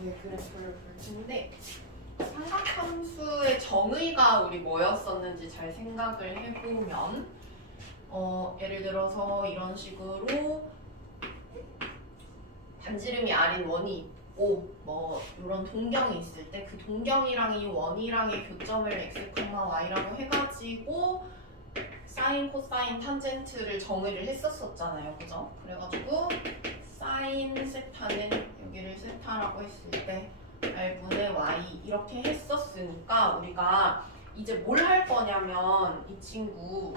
삼각함수의 그래프를 볼 텐데 삼각함수의 정의가 우리 뭐였었는지 잘 생각을 해보면 예를 들어서 이런 식으로 반지름이 R인 원이 있고 뭐 이런 동경이 있을 때 그 동경이랑 이 원이랑의 교점을 x, y라고 해가지고 사인, 코사인, 탄젠트를 정의를 했었잖아요. 그죠? 그래가지고 사인 세타는 여기를 세타라고 했을 때 R분의 Y 이렇게 했었으니까 우리가 이제 뭘 할 거냐면 이 친구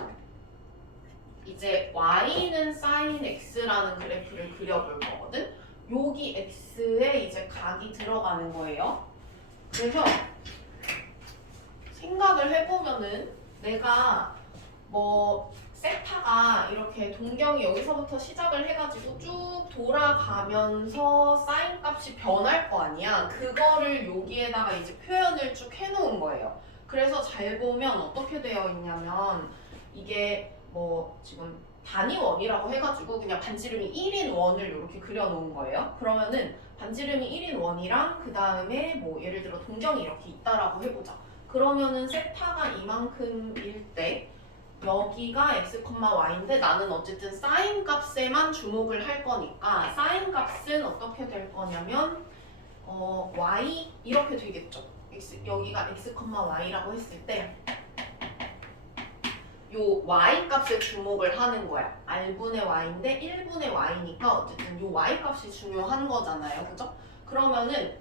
이제 Y는 사인 X라는 그래프를 그려볼 거거든? 여기 X에 이제 각이 들어가는 거예요. 그래서 생각을 해보면은 내가 뭐 세타가 이렇게 동경이 여기서부터 시작을 해가지고 쭉 돌아가면서 사인 값이 변할 거 아니야. 그거를 여기에다가 이제 표현을 쭉 해놓은 거예요. 그래서 잘 보면 어떻게 되어 있냐면 이게 뭐 지금 단위원이라고 해가지고 그냥 반지름이 1인 원을 이렇게 그려놓은 거예요. 그러면은 반지름이 1인 원이랑 그 다음에 뭐 예를 들어 동경이 이렇게 있다라고 해보자. 그러면은 세타가 이만큼일 때 여기가 x, y인데 나는 어쨌든 사인 값에만 주목을 할 거니까 사인 값은 어떻게 될 거냐면 y 이렇게 되겠죠. 여기가 x, y라고 했을 때 요 y 값에 주목을 하는 거야. r분의 y인데 1분의 y니까 어쨌든 요 y 값이 중요한 거잖아요. 그죠? 그러면은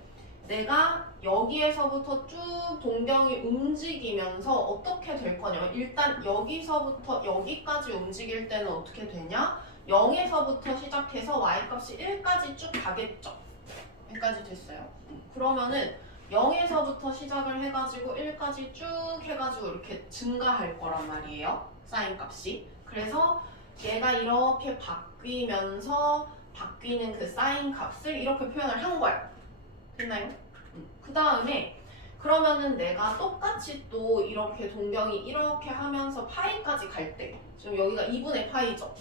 내가 여기에서부터 쭉 동경이 움직이면서 어떻게 될 거냐면 일단 여기서부터 여기까지 움직일 때는 어떻게 되냐? 0에서부터 시작해서 y값이 1까지 쭉 가겠죠. 1까지 됐어요. 그러면은 0에서부터 시작을 해가지고 1까지 쭉 해가지고 이렇게 증가할 거란 말이에요. 사인 값이. 그래서 얘가 이렇게 바뀌면서 바뀌는 그 사인 값을 이렇게 표현을 한 거야. 됐나요? 그 다음에 그러면은 내가 똑같이 또 이렇게 동경이 이렇게 하면서 파이까지 갈 때 지금 여기가 2분의 파이죠.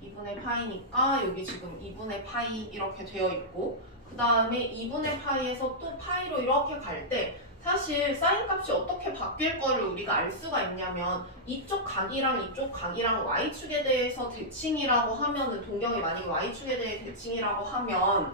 2분의 파이니까 여기 지금 2분의 파이 이렇게 되어 있고 그 다음에 2분의 파이에서 또 파이로 이렇게 갈 때 사실 사인 값이 어떻게 바뀔 거를 우리가 알 수가 있냐면 이쪽 각이랑 이쪽 각이랑 y축에 대해서 대칭이라고 하면은 동경이 만약에 y축에 대해 대칭이라고 하면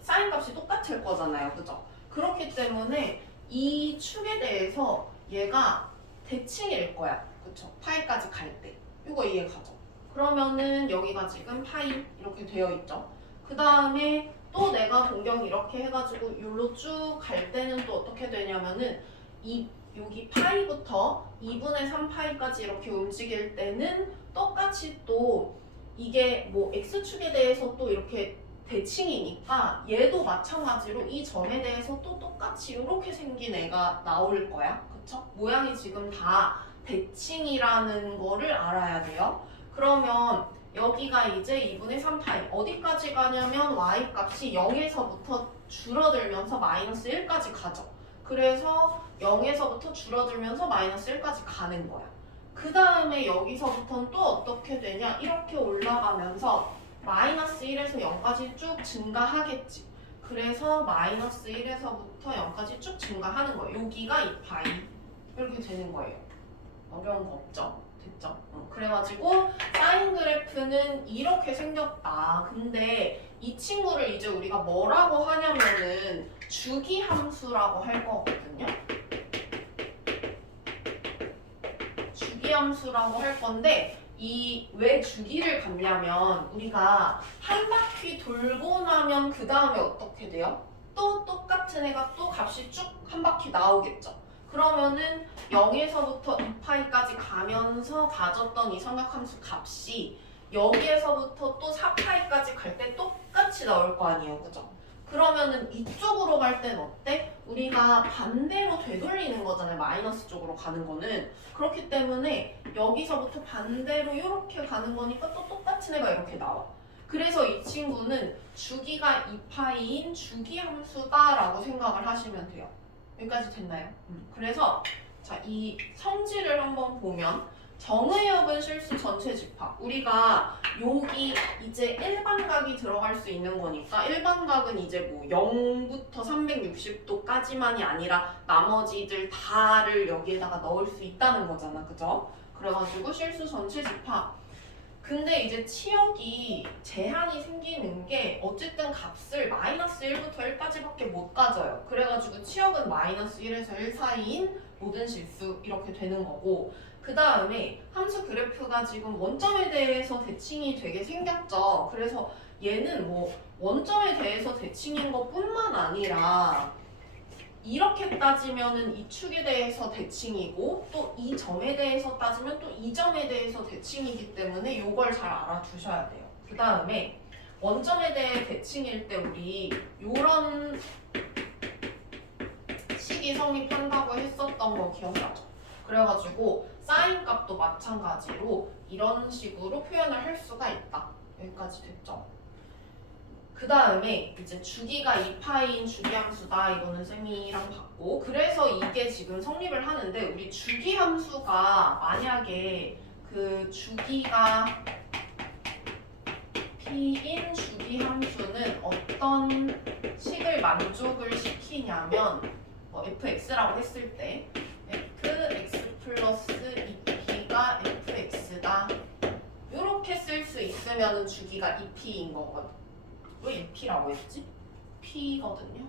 사인 값이 똑같을 거잖아요. 그죠? 그렇기 때문에 이 축에 대해서 얘가 대칭일 거야. 그쵸? 파이까지 갈 때. 이거 이해 가죠? 그러면은 여기가 지금 파이 이렇게 되어 있죠. 그 다음에 또 내가 동경 이렇게 해가지고 여기로 쭉 갈 때는 또 어떻게 되냐면은 여기 파이부터 2분의 3파이까지 이렇게 움직일 때는 똑같이 또 이게 뭐 x축에 대해서 또 이렇게 대칭이니까 얘도 마찬가지로 이 점에 대해서 또 똑같이 이렇게 생긴 애가 나올 거야. 그쵸? 모양이 지금 다 대칭이라는 거를 알아야 돼요. 그러면 여기가 이제 2분의 3파이 어디까지 가냐면 y 값이 0에서부터 줄어들면서 마이너스 1까지 가죠. 그래서 0에서부터 줄어들면서 마이너스 1까지 가는 거야. 그 다음에 여기서부터는 또 어떻게 되냐 이렇게 올라가면서 마이너스 1에서 0까지 쭉 증가하겠지. 그래서 마이너스 1에서부터 0까지 쭉 증가하는 거예요. 여기가 2파이 이렇게 되는 거예요. 어려운 거 없죠? 됐죠? 그래가지고 사인 그래프는 이렇게 생겼다. 근데 이 친구를 이제 우리가 뭐라고 하냐면은 주기함수라고 할 거거든요. 주기함수라고 할 건데 이 왜 주기를 갖냐면 우리가 한 바퀴 돌고 나면 그 다음에 어떻게 돼요? 또 똑같은 애가 또 값이 쭉 한 바퀴 나오겠죠. 그러면은 0에서부터 2파이까지 가면서 가졌던 이 삼각함수 값이 여기에서부터 또 4파이까지 갈 때 똑같이 나올 거 아니에요. 그죠? 그러면은 이쪽으로 갈 땐 어때? 우리가 반대로 되돌리는 거잖아요. 마이너스 쪽으로 가는 거는. 그렇기 때문에 여기서부터 반대로 이렇게 가는 거니까 또 똑같은 애가 이렇게 나와. 그래서 이 친구는 주기가 2파이인 주기함수다라고 생각을 하시면 돼요. 여기까지 됐나요? 그래서 자, 이 성질을 한번 보면 정의역은 실수 전체 집합. 우리가 여기 이제 일반각이 들어갈 수 있는 거니까 일반각은 이제 뭐 0부터 360도까지만이 아니라 나머지들 다를 여기에다가 넣을 수 있다는 거잖아. 그죠? 그래가지고 실수 전체 집합. 근데 이제 치역이 제한이 생기는 게 어쨌든 값을 마이너스 1부터 1까지밖에 못 가져요. 그래가지고 치역은 마이너스 1에서 1 사이인 모든 실수 이렇게 되는 거고, 그 다음에 함수 그래프가 지금 원점에 대해서 대칭이 되게 생겼죠. 그래서 얘는 뭐 원점에 대해서 대칭인 것뿐만 아니라 이렇게 따지면은 이 축에 대해서 대칭이고 또 이 점에 대해서 따지면 또 이 점에 대해서 대칭이기 때문에 이걸 잘 알아두셔야 돼요. 그 다음에 원점에 대해 대칭일 때 우리 요런 식이 성립한다고 했었던 거 기억나죠? 그래가지고 사인 값도 마찬가지로 이런 식으로 표현을 할 수가 있다. 여기까지 됐죠? 그 다음에 이제 주기가 2파인 주기함수다. 이거는 쌤이랑 봤고, 그래서 이게 지금 성립을 하는데 우리 주기함수가 만약에 그 주기가 p인 주기함수는 어떤 식을 만족을 시키냐면 fx라고 했을 때 fx 플러스 2p가 fx다. 이렇게 쓸 수 있으면 주기가 2p인 거거든. 왜 2p라고 했지? p거든요.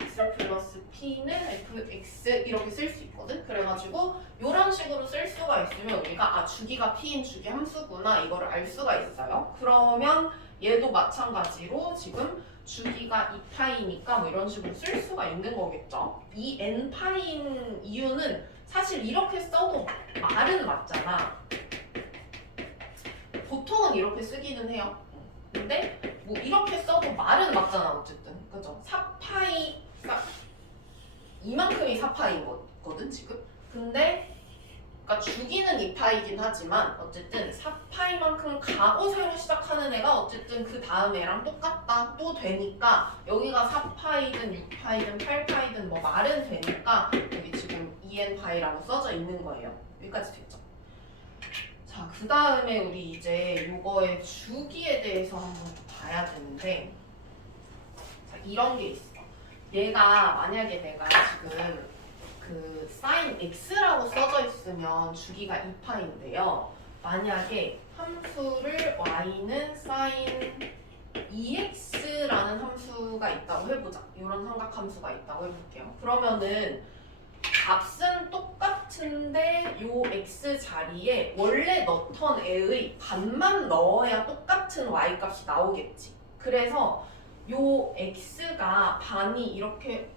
x 플러스 p는 fx 이렇게 쓸 수 있거든. 그래가지고 이런 식으로 쓸 수가 있으면 우리가 주기가 p인 주기 함수구나 이거를 알 수가 있어요. 그러면 얘도 마찬가지로 지금 주기가 2파이니까 뭐 이런 식으로 쓸 수가 있는 거겠죠. 이 n파인 이유는 사실 이렇게 써도 말은 맞잖아. 보통은 이렇게 쓰기는 해요. 근데 뭐 이렇게 써도 말은 맞잖아. 어쨌든 그죠? 4파이 그러니까 이만큼이 4파인 거거든 지금. 근데 그러니까 주기는 2파이긴 하지만 어쨌든 4파이만큼 가고 새로 시작하는 애가 어쨌든 그 다음 애랑 똑같다 또 되니까 여기가 4파이든 6파이든 8파이든 뭐 말은 되니까 여기 지금 2n파이라고 써져 있는 거예요. 여기까지 됐죠? 자, 그 다음에 우리 이제 요거의 주기에 대해서 한번 봐야 되는데, 자, 이런 게 있어. 얘가 만약에 내가 지금 그 sin x라고 써져 있으면 주기가 2파인데요. 만약에 함수를 y는 sin 2x라는 함수가 있다고 해보자. 이런 삼각함수가 있다고 해볼게요. 그러면은 값은 똑같은데 요 x 자리에 원래 넣던 애의 반만 넣어야 똑같은 y 값이 나오겠지. 그래서 요 x가 반이 이렇게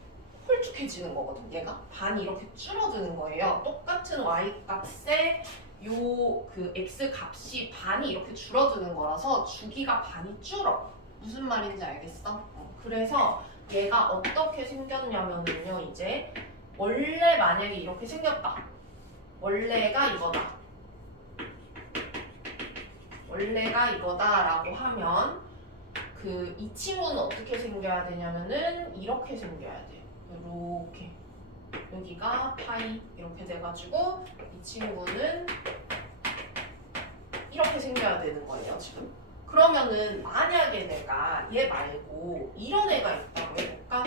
홀쭉해지는 거거든. 얘가 반이 이렇게 줄어드는 거예요. 똑같은 y 값에 요 그 x 값이 반이 이렇게 줄어드는 거라서 주기가 반이 줄어. 무슨 말인지 알겠어? 그래서 얘가 어떻게 생겼냐면은요, 이제 원래 만약에 이렇게 생겼다. 원래가 이거다. 원래가 이거다라고 하면 그 이 친구는 어떻게 생겨야 되냐면은 이렇게 생겨야 돼요. 이렇게 여기가 파이 이렇게 돼가지고 이 친구는 이렇게 생겨야 되는 거예요 지금. 그러면은 만약에 내가 얘 말고 이런 애가 있다고 해볼까?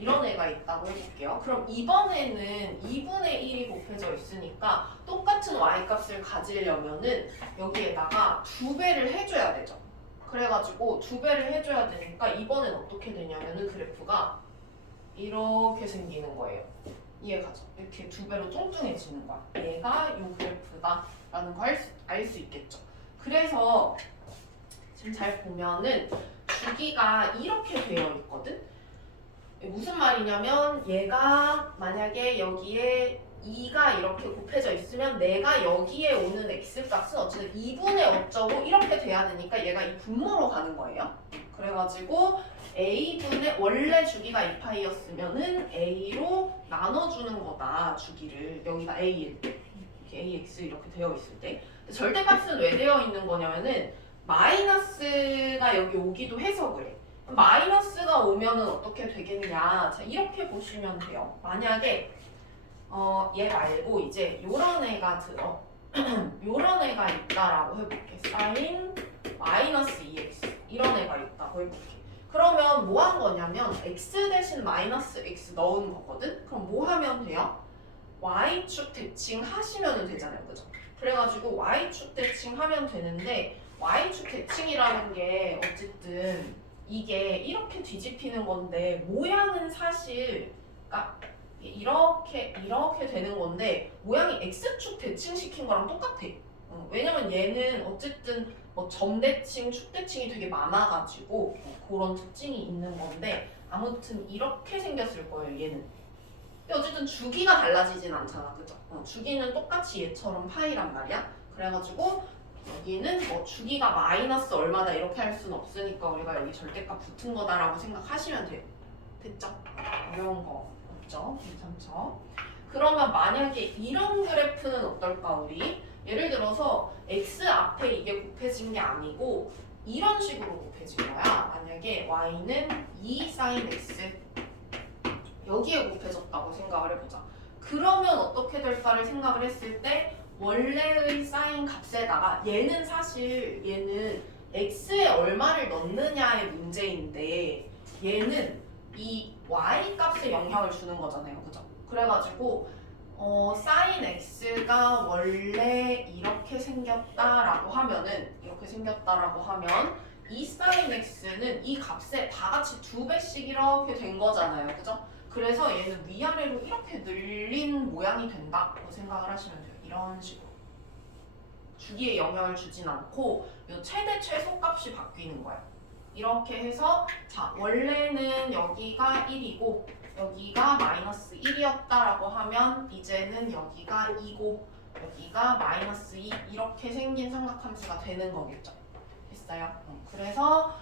이런 애가 있다고 해볼게요. 그럼 이번에는 2분의 1이 곱해져 있으니까 똑같은 y값을 가지려면은 여기에다가 2배를 해줘야 되죠. 그래가지고 2배를 해줘야 되니까 이번엔 어떻게 되냐면은 그래프가 이렇게 생기는 거예요. 이해가죠? 이렇게 2배로 뚱뚱해지는 거야. 얘가 요 그래프다 라는 걸 알 수 있겠죠. 그래서 지금 잘 보면은 주기가 이렇게 되어 있거든. 무슨 말이냐면 얘가 만약에 여기에 2가 이렇게 곱해져 있으면 내가 여기에 오는 x값은 어쨌든 2분의 어쩌고 이렇게 돼야 되니까 얘가 이 분모로 가는 거예요. 그래가지고 a분의 원래 주기가 2파이였으면은 a로 나눠주는 거다. 주기를 여기가 a일 때 이렇게 ax 이렇게 되어 있을 때 절대값은 왜 되어 있는 거냐면은 마이너스가 여기 오기도 해서 그래. 마이너스가 오면은 어떻게 되겠냐. 자, 이렇게 보시면 돼요. 만약에 얘 말고 이제 요런 애가 들어. 요런 애가 있다라고 해볼게. 사인 마이너스 2x 이런 애가 있다고 해볼게. 그러면 뭐 한 거냐면 x 대신 마이너스 x 넣은 거거든? 그럼 뭐 하면 돼요? y축 대칭 하시면 되잖아요. 그죠? 그래가지고 y축 대칭 하면 되는데 y축 대칭이라는 게 어쨌든 이게 이렇게 뒤집히는 건데 모양은 사실 그러니까 이렇게 되는 건데 모양이 x축 대칭시킨 거랑 똑같아. 왜냐면 얘는 어쨌든 뭐 점대칭, 축대칭이 되게 많아가지고 그런 특징이 있는 건데 아무튼 이렇게 생겼을 거예요. 얘는. 근데 어쨌든 주기가 달라지진 않잖아, 그죠? 주기는 똑같이 얘처럼 파이란 말이야. 그래가지고 여기는 뭐 주기가 마이너스 얼마다 이렇게 할 수는 없으니까 우리가 여기 절대값 붙은 거다라고 생각하시면 돼요. 됐죠? 어려운 거 없죠? 괜찮죠? 그러면 만약에 이런 그래프는 어떨까 우리? 예를 들어서 x 앞에 이게 곱해진 게 아니고 이런 식으로 곱해진 거야. 만약에 y는 2 sin x 여기에 곱해졌다고 생각을 해보자. 그러면 어떻게 될까를 생각을 했을 때 원래의 사인 값에다가 얘는 사실 얘는 x에 얼마를 넣느냐의 문제인데 얘는 이 y 값에 영향을 주는 거잖아요. 그죠? 그래가지고 사인 x가 원래 이렇게 생겼다라고 하면은 이 사인 x는 이 값에 다 같이 2배씩 이렇게 된 거잖아요. 그죠? 그래서 얘는 위아래로 이렇게 늘린 모양이 된다고 생각을 하시면 돼요. 이런 식으로. 주기에 영향을 주진 않고 이 최대 최소 값이 바뀌는 거예요. 이렇게 해서 자 원래는 여기가 1이고 여기가 마이너스 1이었다라고 하면 이제는 여기가 2고 여기가 마이너스 2 이렇게 생긴 삼각함수가 되는 거겠죠. 됐어요? 그래서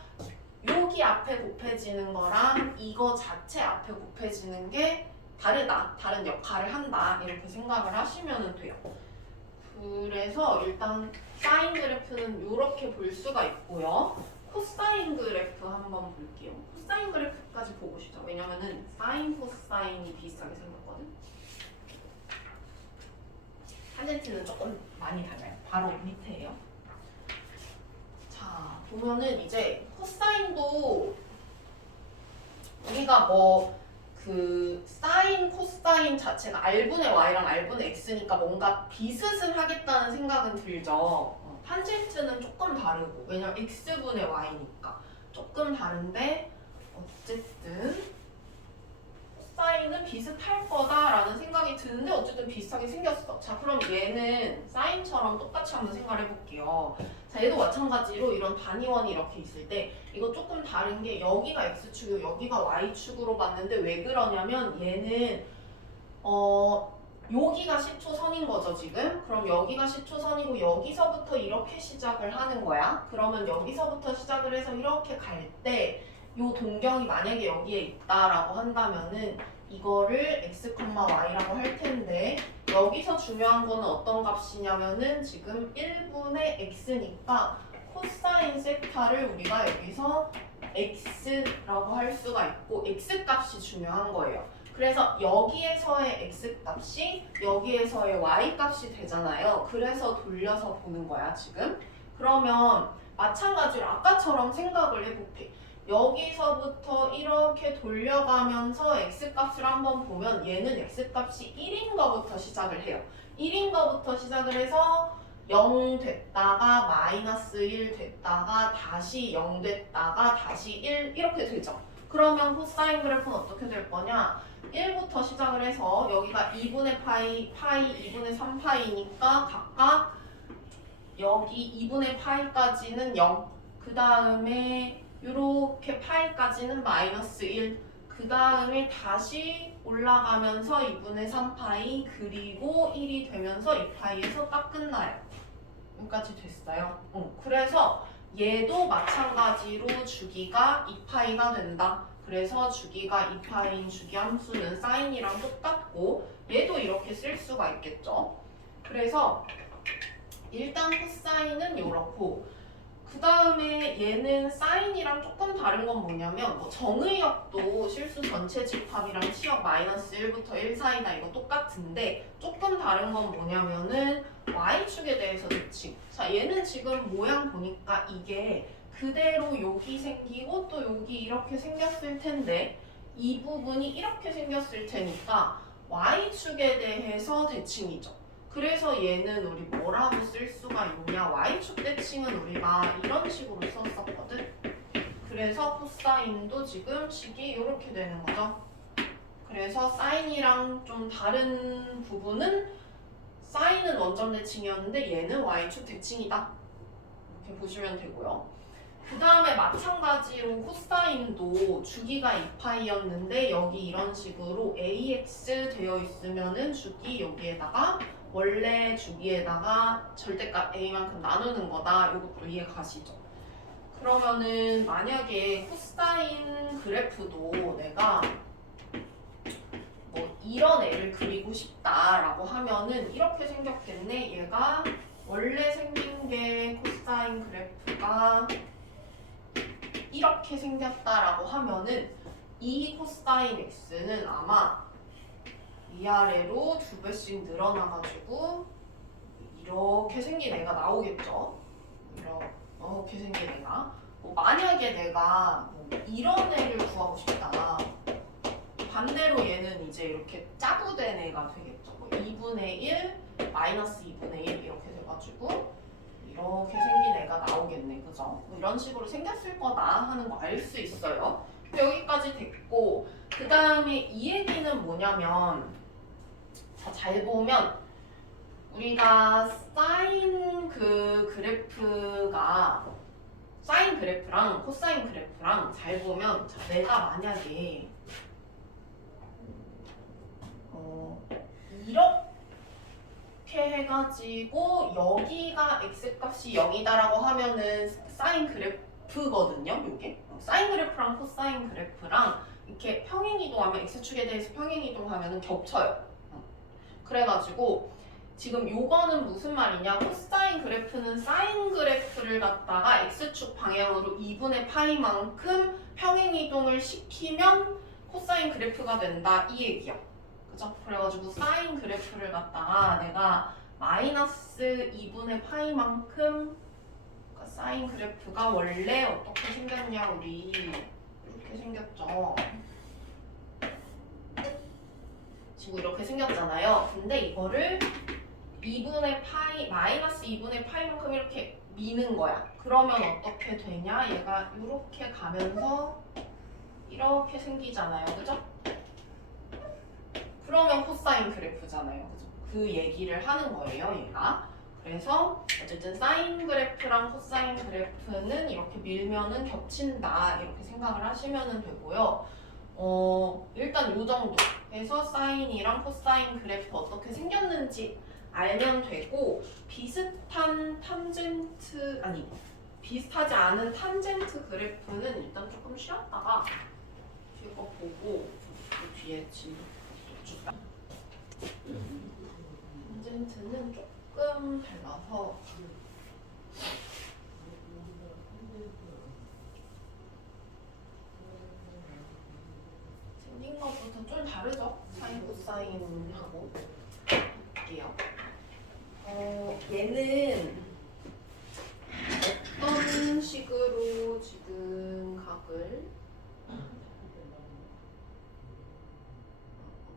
여기 앞에 곱해지는 거랑 이거 자체 앞에 곱해지는 게 다르다. 다른 역할을 한다. 이렇게 생각을 하시면 돼요. 그래서 일단 사인 그래프는 이렇게 볼 수가 있고요. 코사인 그래프 한번 볼게요. 코사인 그래프까지 보고 싶죠. 왜냐면은 사인, 코사인이 비슷하게 생겼거든. 탄젠트는 조금 많이 달라요. 바로 밑에예요. 자, 보면은 이제 코사인도 우리가 뭐 그 사인, 코사인 자체가 r분의 y랑 r분의 x니까 뭔가 비슷은 하겠다는 생각은 들죠. 탄젠트는 조금 다르고 왜냐면 x분의 y니까 조금 다른데 어쨌든 코사인은 비슷할 거다라는 생각이 드는데 어쨌든 비슷하게 생겼어. 자 그럼 얘는 사인처럼 똑같이 한번 생각을 해볼게요. 자 얘도 마찬가지로 이런 단위원이 이렇게 있을 때 이거 조금 다른 게 여기가 x축이고 여기가 y축으로 봤는데 왜 그러냐면 얘는 여기가 10초선인 거죠 지금. 그럼 여기가 10초선이고 여기서부터 이렇게 시작을 하는 거야. 그러면 여기서부터 시작을 해서 이렇게 갈 때 요 동경이 만약에 여기에 있다라고 한다면은 이거를 x, y라고 할 텐데 여기서 중요한 거는 어떤 값이냐면은 지금 1분의 x니까 코사인 세타를 우리가 여기서 x라고 할 수가 있고 x 값이 중요한 거예요. 그래서 여기에서의 x 값이 여기에서의 y 값이 되잖아요. 그래서 돌려서 보는 거야 지금. 그러면 마찬가지로 아까처럼 생각을 해볼게. 여기서부터 이렇게 돌려가면서 x값을 한번 보면 얘는 x값이 1인 거부터 시작을 해요. 1인 거부터 시작을 해서 0 됐다가 마이너스 1 됐다가 다시 0 됐다가 다시 1 이렇게 되죠. 그러면 코사인 그래프는 어떻게 될 거냐? 1부터 시작을 해서 여기가 2분의 파이, 2분의 3파이니까 각각 여기 2분의 파이까지는 0, 그 다음에 이렇게 파이까지는 마이너스 1, 그 다음에 다시 올라가면서 2분의 3파이 그리고 1이 되면서 2파이에서 딱 끝나요. 여기까지 됐어요. 그래서 얘도 마찬가지로 주기가 2파이가 된다. 그래서 주기가 2파이인 주기함수는 사인이랑 똑같고 얘도 이렇게 쓸 수가 있겠죠. 그래서 일단 코사인은 이렇고 그 다음에 얘는 사인이랑 조금 다른 건 뭐냐면 뭐 정의역도 실수 전체 집합이랑 치역 마이너스 1부터 1 사이다 이거 똑같은데 조금 다른 건 뭐냐면은 y축에 대해서 대칭. 자 얘는 지금 모양 보니까 이게 그대로 여기 생기고 또 여기 이렇게 생겼을 텐데 이 부분이 이렇게 생겼을 테니까 y축에 대해서 대칭이죠. 그래서 얘는 우리 뭐라고 쓸 수가 있냐? y축 대칭은 우리가 이런 식으로 썼었거든. 그래서 코사인도 지금 식이 이렇게 되는 거죠. 그래서 사인이랑 좀 다른 부분은 사인은 원점 대칭이었는데 얘는 y축 대칭이다. 이렇게 보시면 되고요. 그 다음에 마찬가지로 코사인도 주기가 2파이였는데 여기 이런 식으로 ax 되어 있으면은 주기 여기에다가 원래 주기에다가 절대값 a만큼 나누는 거다. 이것도 이해 가시죠? 그러면은 만약에 코사인 그래프도 내가 뭐 이런 애를 그리고 싶다라고 하면은 이렇게 생겼겠네. 얘가 원래 생긴 게 코사인 그래프가 이렇게 생겼다라고 하면은 이 코사인 x는 아마 위아래로 2배씩 늘어나가지고 이렇게 생긴 애가 나오겠죠. 이렇게 생긴 애가. 뭐 만약에 내가 뭐 이런 애를 구하고 싶다. 반대로 얘는 이제 이렇게 짜부된 애가 되겠죠. 뭐 2분의 1, 마이너스 2분의 1 이렇게 돼가지고 이렇게 생긴 애가 나오겠네. 그죠? 뭐 이런 식으로 생겼을 거다 하는 거 알 수 있어요. 여기까지 됐고 그 다음에 이 얘기는 뭐냐면 자, 잘 보면 우리가 사인 그래프랑 코사인 그래프랑 잘 보면 자, 내가 만약에 이렇게 해가지고 여기가 x값이 0이다라고 하면은 사인 그래프거든요. 요게 사인 그래프랑 코사인 그래프랑 이렇게 평행이동하면 x축에 대해서 평행이동하면 겹쳐요. 그래가지고 지금 요거는 무슨 말이냐? 코사인 그래프는 사인 그래프를 갖다가 x축 방향으로 2분의 파이만큼 평행이동을 시키면 코사인 그래프가 된다 이 얘기야. 그죠? 그래가지고 사인 그래프를 갖다가 내가 마이너스 2분의 파이만큼 그러니까 사인 그래프가 원래 어떻게 생겼냐 우리 이렇게 생겼죠. 지금 이렇게 생겼잖아요. 근데 이거를 2분의 파이, 마이너스 2분의 파이만큼 이렇게 미는 거야. 그러면 어떻게 되냐? 얘가 이렇게 가면서 이렇게 생기잖아요. 그죠? 그러면 코사인 그래프잖아요. 그죠? 그 얘기를 하는 거예요, 얘가. 그래서 어쨌든 사인 그래프랑 코사인 그래프는 이렇게 밀면은 겹친다. 이렇게 생각을 하시면 되고요. 일단 요 정도 해서 사인이랑 코사인 그래프 어떻게 생겼는지 알면 되고 비슷한 탄젠트 아니 비슷하지 않은 탄젠트 그래프는 일단 조금 쉬었다가 뒤에 거 보고 그 뒤에 지금 탄젠트는 조금 달라서 생긴 것부터 좀 다르죠? 사인 코사인하고 볼게요. 얘는 어떤 식으로 지금 각을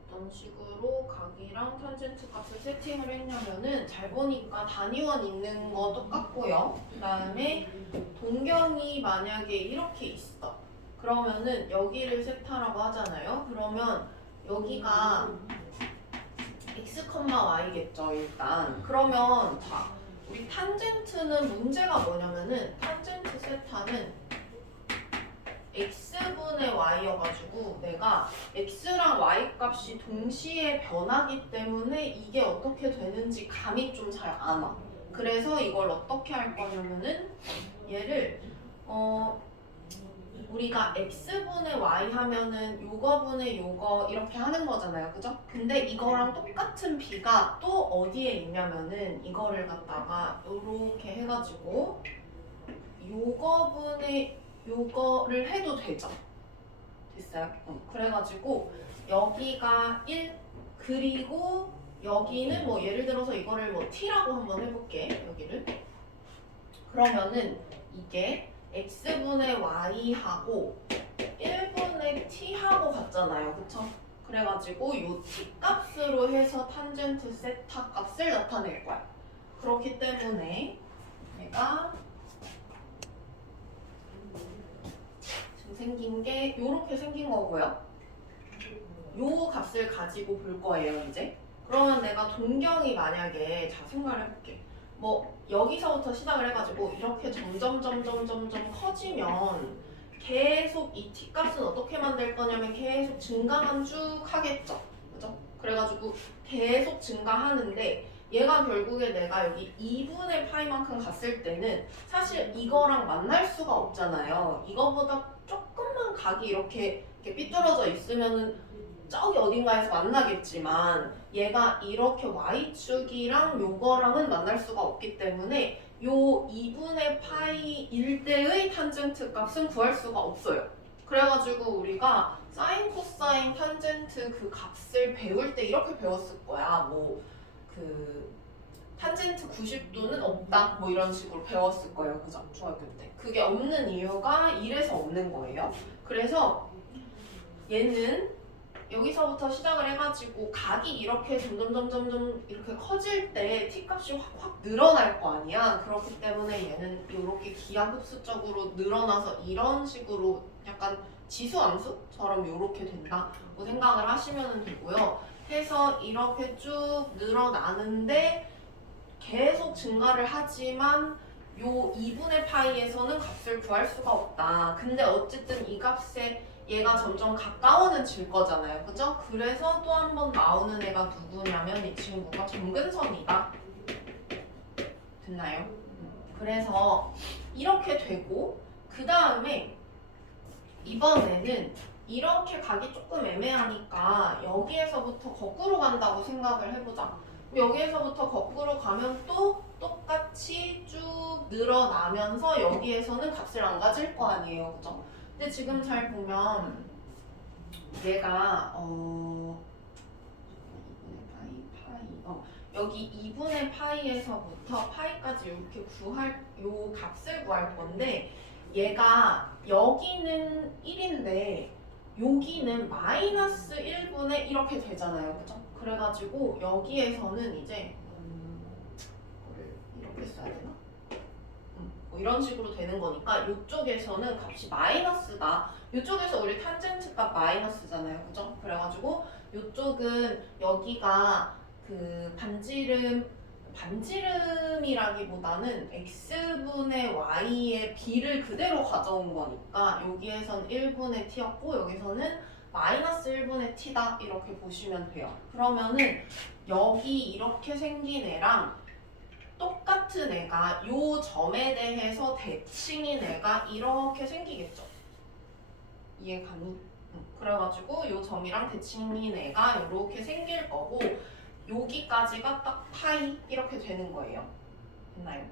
어떤 식으로 각이랑 탄젠트 값을 세팅을 했냐면은 잘 보니까 단위원 있는 거 똑같고요. 그 다음에 동경이 만약에 이렇게 있어. 그러면은 여기를 세타라고 하잖아요. 그러면 여기가 x, y겠죠 일단. 그러면 자 우리 탄젠트는 문제가 뭐냐면은 탄젠트 세타는 x분의 y여가지고 내가 x랑 y 값이 동시에 변하기 때문에 이게 어떻게 되는지 감이 좀 잘 안 와. 그래서 이걸 어떻게 할 거냐면은 얘를 우리가 x분의 y 하면은 요거분의 요거 이렇게 하는 거잖아요. 그죠? 근데 이거랑 똑같은 b가 또 어디에 있냐면은 이거를 갖다가 요렇게 해가지고 요거분의 요거를 해도 되죠. 됐어요? 그래가지고 여기가 1 그리고 여기는 뭐 예를 들어서 이거를 뭐 t라고 한번 해볼게. 여기를 그러면은 이게 x분의 y하고 1분의 t하고 같잖아요. 그쵸? 그래가지고 요 t 값으로 해서 탄젠트 세타 값을 나타낼 거야. 그렇기 때문에 내가 지금 생긴 게 요렇게 생긴 거고요. 요 값을 가지고 볼 거예요, 이제. 그러면 내가 동경이 만약에 자 생각을 해볼게. 뭐 여기서부터 시작을 해가지고 이렇게 점점 커지면 계속 이 t 값은 어떻게 만들 거냐면 계속 증가만 쭉 하겠죠. 그죠? 그래가지고 계속 증가하는데 얘가 결국에 내가 여기 2분의 파이만큼 갔을 때는 사실 이거랑 만날 수가 없잖아요. 이거보다 조금만 각이 이렇게 삐뚤어져 있으면은 저기 어딘가에서 만나겠지만 얘가 이렇게 y축이랑 요거랑은 만날 수가 없기 때문에 요 2분의 파이 1대의 탄젠트 값은 구할 수가 없어요. 그래가지고 우리가 사인, 코사인, 탄젠트 그 값을 배울 때 이렇게 배웠을 거야. 뭐 그 탄젠트 90도는 없다 뭐 이런 식으로 배웠을 거예요. 그죠? 중학교 때. 그게 없는 이유가 이래서 없는 거예요. 그래서 얘는 여기서부터 시작을 해가지고 각이 이렇게 점점 이렇게 커질 때 t값이 확 늘어날 거 아니야. 그렇기 때문에 얘는 이렇게 기하급수적으로 늘어나서 이런 식으로 약간 지수함수처럼 이렇게 된다고 생각을 하시면 되고요. 해서 이렇게 쭉 늘어나는데 계속 증가를 하지만 요 2분의 파이에서는 값을 구할 수가 없다. 근데 어쨌든 이 값에 얘가 점점 가까워는 질 거잖아요. 그죠? 그래서 또 한 번 나오는 애가 누구냐면 이 친구가 점근선이다. 됐나요? 그래서 이렇게 되고 그 다음에 이번에는 이렇게 가기 조금 애매하니까 여기에서부터 거꾸로 간다고 생각을 해보자. 여기에서부터 거꾸로 가면 또 똑같이 쭉 늘어나면서 여기에서는 값을 안 가질 거 아니에요. 그죠? 근데 지금 잘 보면 얘가 2분의 여기 2분의 파이에서부터 파이까지 이렇게 요 값을 구할 건데 얘가 여기는 1인데 여기는 마이너스 1분의 이렇게 되잖아요. 그죠? 그래가지고 여기에서는 이제 이거를 이렇게 써야 되나? 뭐 이런 식으로 되는 거니까 이쪽에서는 값이 마이너스다. 이쪽에서 우리 탄젠트 값 마이너스잖아요. 그죠? 그래가지고 이쪽은 여기가 그 반지름이라기보다는 x분의 y의 b를 그대로 가져온 거니까 여기에선 1분의 t였고 여기서는 마이너스 1분의 t다 이렇게 보시면 돼요. 그러면은 여기 이렇게 생긴 애랑 똑같은 애가 요 점에 대해서 대칭인 애가 이렇게 생기겠죠. 이해가니? 그래가지고 요 점이랑 대칭인 애가 이렇게 생길 거고 여기까지가 딱 파이 이렇게 되는 거예요. 됐나요?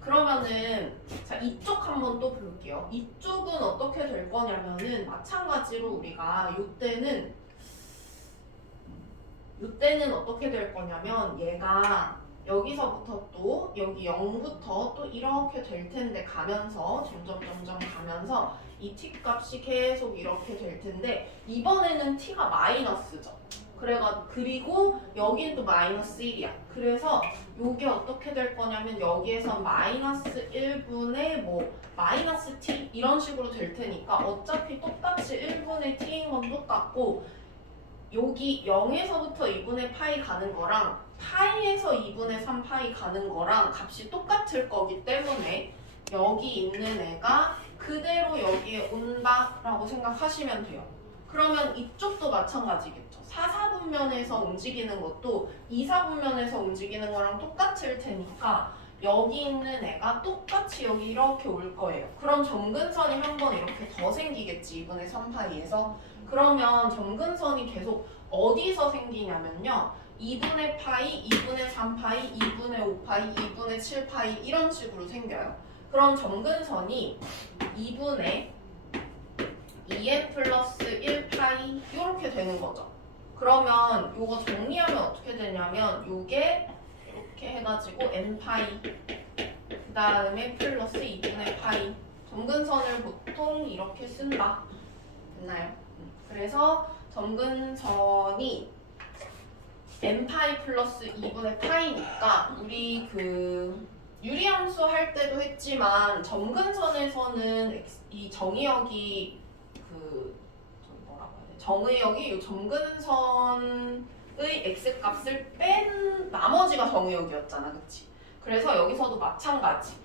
그러면은 자 이쪽 한번 또 볼게요. 이쪽은 어떻게 될 거냐면은 마찬가지로 우리가 요때는 어떻게 될 거냐면 얘가 여기서부터 또 여기 0부터 또 이렇게 될 텐데 가면서 점점 가면서 이 t 값이 계속 이렇게 될 텐데 이번에는 t가 마이너스죠. 그리고 여긴 또 마이너스 1이야. 그래서 요게 어떻게 될 거냐면 여기에서 마이너스 1분의 뭐 마이너스 t 이런 식으로 될 테니까 어차피 똑같이 1분의 t인 건 똑같고 여기 0에서부터 2분의 파이 가는 거랑 파이에서 2분의 3파이 가는 거랑 값이 똑같을 거기 때문에 여기 있는 애가 그대로 여기에 온다라고 생각하시면 돼요. 그러면 이쪽도 마찬가지겠죠. 4사분면에서 움직이는 것도 2사분면에서 움직이는 거랑 똑같을 테니까 여기 있는 애가 똑같이 여기 이렇게 올 거예요. 그럼 점근선이 한 번 이렇게 더 생기겠지. 2분의 3파이에서. 그러면 점근선이 계속 어디서 생기냐면요. 2분의 파이, 2분의 3파이, 2분의 5파이, 2분의 7파이 이런 식으로 생겨요. 그럼 점근선이 2분의 2n 플러스 1파이 이렇게 되는 거죠. 그러면 요거 정리하면 어떻게 되냐면 요게 이렇게 해가지고 n파이 그 다음에 플러스 2분의 파이 점근선을 보통 이렇게 쓴다. 됐나요? 그래서 점근선이 n파이 플러스 2분의 파이니까 우리 그 유리함수 할 때도 했지만 점근선에서는 이 정의역이 그 뭐라고 해야 돼? 정의역이 이 점근선의 x 값을 뺀 나머지가 정의역이었잖아, 그렇지? 그래서 여기서도 마찬가지.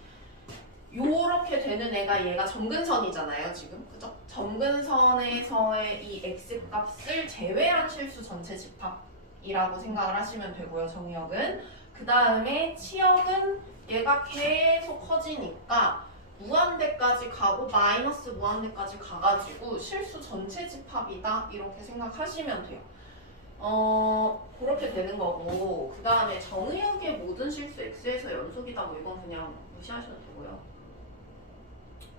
요렇게 되는 애가 얘가 점근선이잖아요, 지금. 그죠? 점근선에서의 이 x 값을 제외한 실수 전체 집합이라고 생각을 하시면 되고요, 정의역은. 그 다음에 치역은 얘가 계속 커지니까 무한대까지 가고 마이너스 무한대까지 가가지고 실수 전체 집합이다 이렇게 생각하시면 돼요. 그렇게 되는 거고 그 다음에 정의역의 모든 실수 x에서 연속이다 뭐 이건 그냥 무시하셔도 되고요.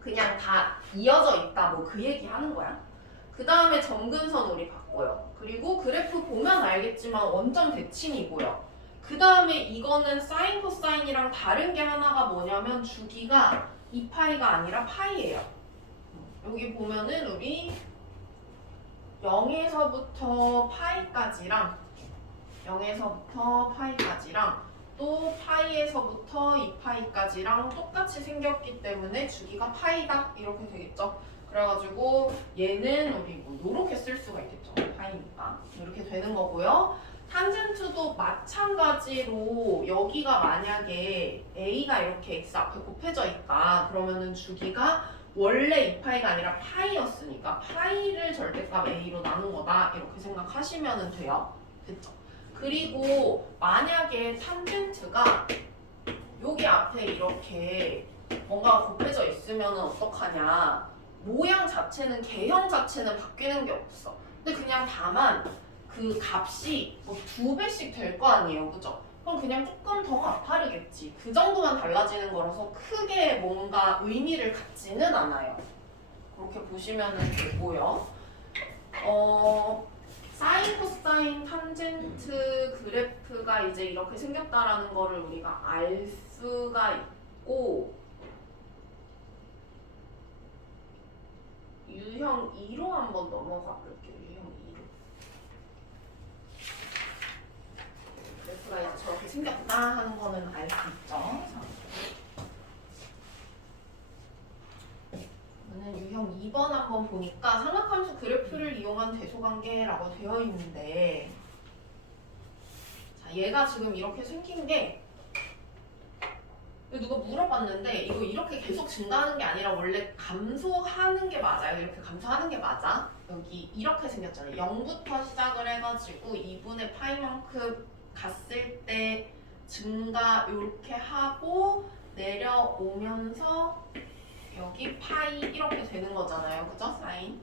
그냥 다 이어져 있다 뭐 그 얘기 하는 거야. 그 다음에 점근선 우리 봤고요. 그리고 그래프 보면 알겠지만 원점 대칭이고요. 그 다음에 이거는 사인 코사인이랑 다른 게 하나가 뭐냐면 주기가 2파이가 아니라 파이예요. 여기 보면은 우리 0에서부터 파이까지랑 또 파이에서부터 2파이까지랑 똑같이 생겼기 때문에 주기가 파이다 이렇게 되겠죠. 그래가지고 얘는 우리 뭐 요렇게 쓸 수가 있겠죠. 파이니까 이렇게 되는 거고요. 탄젠트도 마찬가지로 여기가 만약에 A가 이렇게 X 앞에 곱해져 있다 그러면은 주기가 원래 2파이가 아니라 파이였으니까 파이를 절대값 A로 나눈 거다 이렇게 생각하시면 돼요. 그쵸? 그리고 만약에 탄젠트가 여기 앞에 이렇게 뭔가 곱해져 있으면 어떡하냐. 모양 자체는 개형 자체는 바뀌는 게 없어. 근데 그냥 다만 그 값이 뭐 2배씩 될 거 아니에요, 그죠? 그럼 그냥 조금 더 가파르겠지. 그 정도만 달라지는 거라서 크게 뭔가 의미를 갖지는 않아요. 그렇게 보시면 되고요. 사인, 코사인, 탄젠트 그래프가 이제 이렇게 생겼다라는 거를 우리가 알 수가 있고 유형 2로 한번 넘어가 볼게요. 유형 2로. 그래프가 이제 저렇게 생겼다 하는 거는 알 수 있죠. 저는 유형 2번 한번 보니까 삼각함수 그래프를 이용한 대소관계라고 되어 있는데 자, 얘가 지금 이렇게 생긴 게 누가 물어봤는데 이거 이렇게 계속 증가하는 게 아니라 원래 감소하는 게 맞아요. 이렇게 감소하는 게 맞아. 여기 이렇게 생겼잖아요. 0부터 시작을 해가지고 2분의 파이만큼 갔을 때 증가 이렇게 하고 내려오면서 여기 파이 이렇게 되는 거잖아요. 그죠? 사인.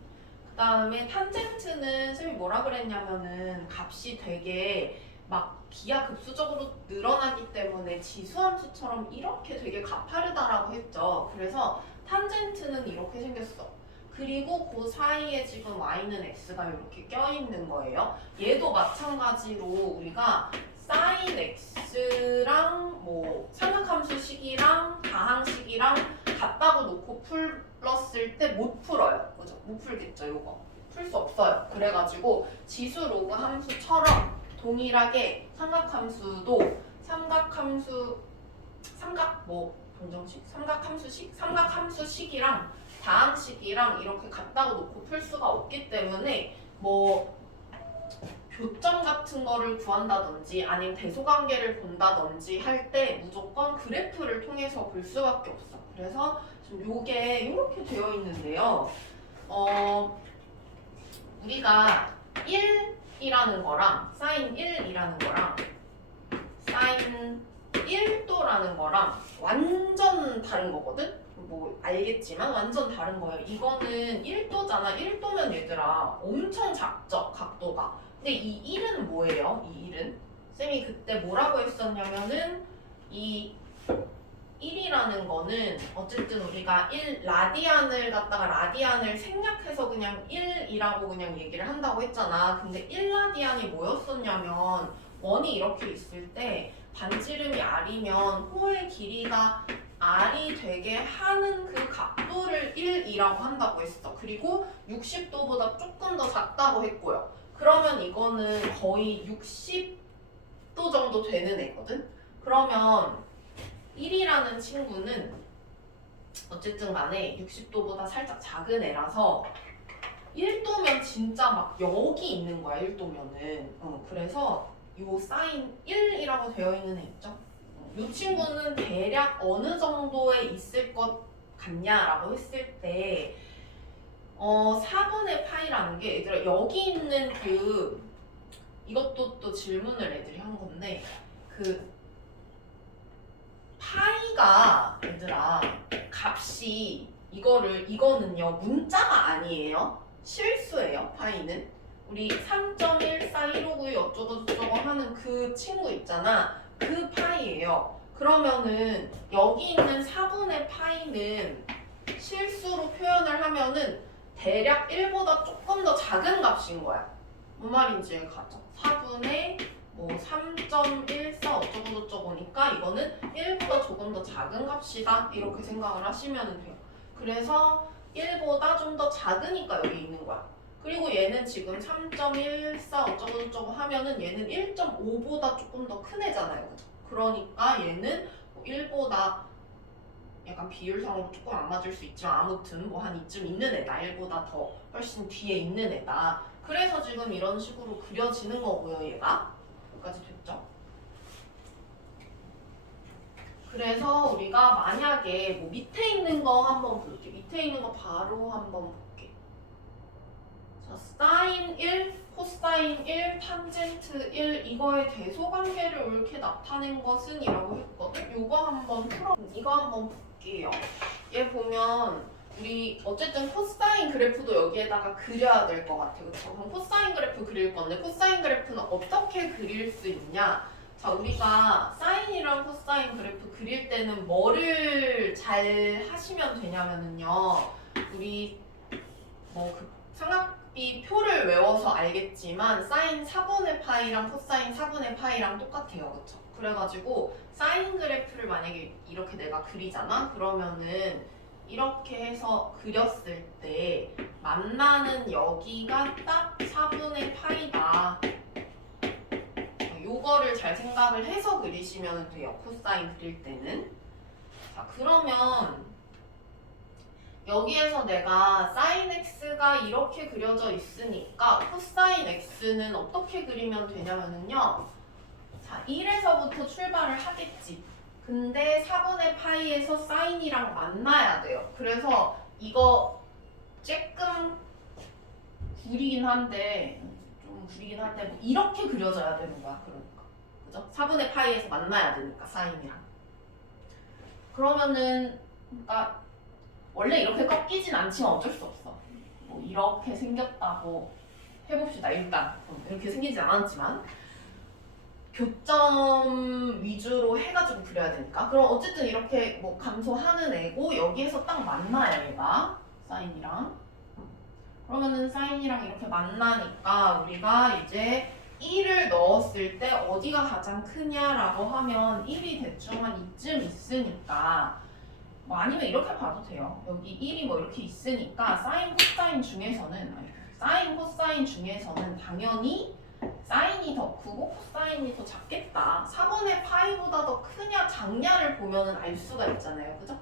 그 다음에 탄젠트는 쌤이 뭐라 그랬냐면은 값이 되게 막 기하급수적으로 늘어나기 때문에 지수함수처럼 이렇게 되게 가파르다라고 했죠. 그래서 탄젠트는 이렇게 생겼어. 그리고 그 사이에 지금 y는 x가 이렇게 껴있는 거예요. 얘도 마찬가지로 우리가 sin x랑 뭐 삼각함수식이랑 다항식이랑 같다고 놓고 풀었을 때 못 풀어요. 그죠? 못 풀겠죠, 이거. 풀 수 없어요. 그래가지고 지수 로그 함수처럼 동일하게 삼각함수도 삼각함수식이랑 다항식이랑 이렇게 같다고 놓고 풀 수가 없기 때문에 뭐 교점 같은 거를 구한다든지 아니면 대소관계를 본다든지 할 때 무조건 그래프를 통해서 볼 수밖에 없어. 그래서 지금 요게 이렇게 되어 있는데요. 우리가 1이라는 거랑 사인 1이라는 거랑 사인 1도라는 거랑 완전 다른 거거든? 뭐 알겠지만 완전 다른 거예요. 이거는 1도잖아. 1도면 얘들아 엄청 작죠, 각도가. 근데 이 1은 뭐예요? 이 1은? 쌤이 그때 뭐라고 했었냐면은 이 1이라는 거는 어쨌든 우리가 1라디안을 갖다가 라디안을 생략해서 그냥 1이라고 그냥 얘기를 한다고 했잖아. 근데 1라디안이 뭐였었냐면 원이 이렇게 있을 때 반지름이 r이면 호의 길이가 r이 되게 하는 그 각도를 1이라고 한다고 했어. 그리고 60도보다 조금 더 작다고 했고요. 그러면 이거는 거의 60도 정도 되는 애거든? 그러면 1이라는 친구는 어쨌든 간에 60도보다 살짝 작은 애라서 1도면 진짜 막 여기 있는 거야, 1도면은. 그래서 요 사인 1이라고 되어 있는 애 있죠? 이 친구는 대략 어느 정도에 있을 것 같냐라고 했을 때 4분의 파이라는 게 얘들아 여기 있는 그 이것도 또 질문을 애들이 한 건데 그 파이가 얘들아 값이 이거는요 문자가 아니에요. 실수예요. 파이는 우리 3.14159 어쩌고저쩌고 하는 그 친구 있잖아. 그 파이예요. 그러면은 여기 있는 4분의 파이는 실수로 표현을 하면은 대략 1보다 조금 더 작은 값인 거야. 뭔 말인지 가죠. 4분의 뭐 3.14 어쩌고저쩌고니까 이거는 1보다 조금 더 작은 값이다 이렇게 생각을 하시면 돼요. 그래서 1보다 좀 더 작으니까 여기 있는 거야. 그리고 얘는 지금 3.14 어쩌고저쩌고 하면은 얘는 1.5보다 조금 더 큰 애잖아요. 그죠? 그러니까 얘는 1보다 약간 비율상으로 조금 안 맞을 수 있지만 아무튼 뭐 한 이쯤 있는 애다. 1보다 더 훨씬 뒤에 있는 애다. 그래서 지금 이런 식으로 그려지는 거고요. 얘가 여기까지 됐죠? 그래서 우리가 만약에 뭐 밑에 있는 거 한번 볼게. 밑에 있는 거 바로 한번 볼게. 자, 사인 1, 코사인 1, 탄젠트 1 이거의 대소관계를 옳게 나타낸 것은 이라고 했거든. 이거 한번 이거 한번 볼게요. 얘 보면 우리 어쨌든 코사인 그래프도 여기에다가 그려야 될 것 같아요. 그렇죠? 그럼 코사인 그래프 그릴 건데 코사인 그래프는 어떻게 그릴 수 있냐? 자, 우리가 사인이랑 코사인 그래프 그릴 때는 뭐를 잘 하시면 되냐면은요. 우리 뭐 그 삼각비 표를 외워서 알겠지만 사인 4분의 파이랑 코사인 4분의 파이랑 똑같아요. 그렇죠? 그래가지고 사인 그래프를 만약에 이렇게 내가 그리잖아? 그러면은 이렇게 해서 그렸을 때 만나는 여기가 딱 4분의 파이다. 요거를 잘 생각을 해서 그리시면 돼요. 코사인 그릴 때는. 자, 그러면 여기에서 내가 사인 x가 이렇게 그려져 있으니까 코사인 x는 어떻게 그리면 되냐면요. 자, 1에서부터 출발을 하겠지. 근데 4분의 파이에서 사인이랑 만나야 돼요. 그래서 이거 조금 구리긴 한데 뭐 이렇게 그려져야 되는 거야. 그러니까 그죠? 4분의 파이에서 만나야 되니까 사인이랑. 그러면은 그러니까 원래 이렇게 꺾이진 않지만 어쩔 수 없어. 뭐 이렇게 생겼다고 해봅시다. 일단 이렇게 생기진 않았지만 교점 위주로 해가지고 그려야 되니까. 그럼 어쨌든 이렇게 뭐 감소하는 애고 여기에서 딱 만나요. 얘가 사인이랑. 그러면은 사인이랑 이렇게 만나니까 우리가 이제 1을 넣었을 때 어디가 가장 크냐라고 하면 1이 대충 한 이쯤 있으니까 뭐 아니면 이렇게 봐도 돼요. 여기 1이 뭐 이렇게 있으니까 사인 코사인 중에서는 당연히 사인이 더 크고 코사인이 더 작겠다. 4분의 파이보다 더 크냐 작냐를 보면은 알 수가 있잖아요. 그죠?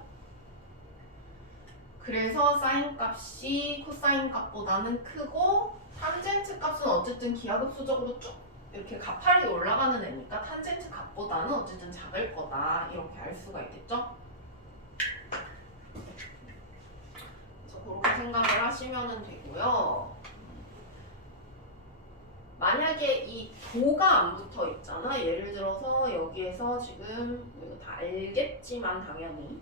그래서 사인 값이 코사인 값보다는 크고 탄젠트 값은 어쨌든 기하급수적으로 쭉 이렇게 가파르게 올라가는 애니까 탄젠트 값보다는 어쨌든 작을 거다. 이렇게 알 수가 있겠죠? 그래서 그렇게 생각을 하시면 되고요. 만약에 이 도가 안 붙어 있잖아. 예를 들어서 여기에서 지금 이거 다 알겠지만 당연히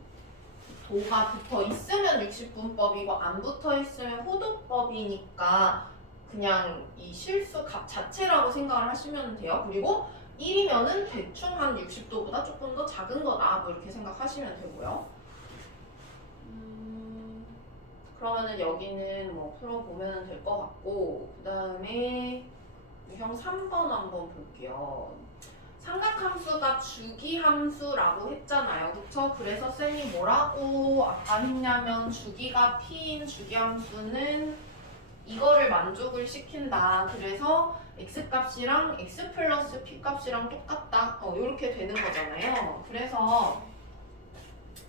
도가 붙어 있으면 60분법이고 안 붙어 있으면 호도법이니까 그냥 이 실수 값 자체라고 생각을 하시면 돼요. 그리고 1이면은 대충 한 60도보다 조금 더 작은 거다. 뭐 이렇게 생각하시면 되고요. 그러면은 여기는 뭐 풀어보면 될 것 같고, 그 다음에 유형 3번 한번 볼게요. 삼각함수가 주기함수라고 했잖아요. 그쵸? 그래서 쌤이 뭐라고 아까 했냐면 주기가 p인 주기함수는 이거를 만족을 시킨다. 그래서 x값이랑 x 플러스 p 값이랑 똑같다. 이렇게 되는 거잖아요. 그래서